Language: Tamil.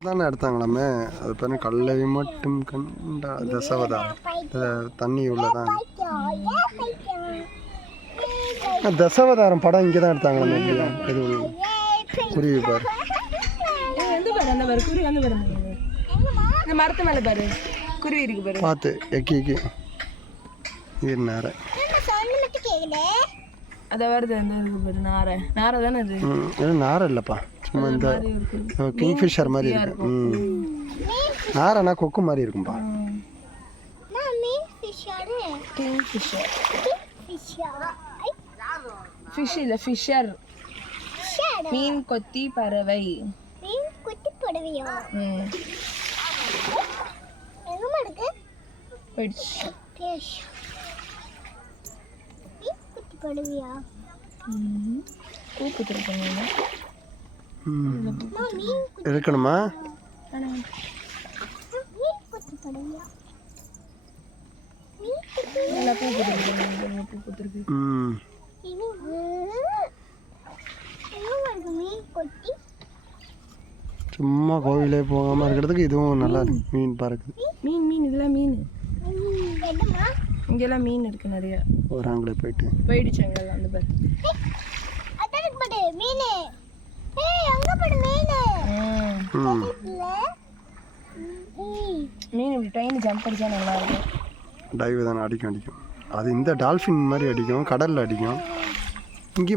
தானே எடுத்தாங்களாமே அது பேர் கல்லை மட்டும் கண்டா தசவதாரம் தண்ணி உள்ளதான் தசவதாரம் படம் இங்கே தான் எடுத்தாங்களாமே இது குருவி பாரு மரத்து மேலே பாரு குருவி இருக்கு பாரு பார்த்து எக்கி நேரம் அதை வருது அந்த இருக்கு பாரு நாரை தானே அது நாரை இல்லைப்பா சும்மா இந்த கிங்ஃபிஷர் மாதிரி இருக்கு நாரைனா கொக்கு மாதிரி இருக்கும்பா ஃபிஷ் இல்ல ஃபிஷர் மீன் கொத்தி பறவை இருக்கணுமா சும்மா கோவிலே போகாம இருக்கிறதுக்கு இதுவும் நல்லா இருக்கு மீன் பார்க்குது மீன் இதெல்லாம் மீன் இங்கெல்லாம் மீன் இருக்கு நிறைய வராங்களே போயிடுச்சு அங்கெல்லாம் அந்த பாரு மீன் இப்படி ட்ரெயின் ஜம்ப் அடிச்சா நல்லா இருக்கும் டைவ் தானே அடிக்கும் அது இந்த டால்ஃபின் மாதிரி அடிக்கும் கடலில் அடிக்கும் இங்கேயும்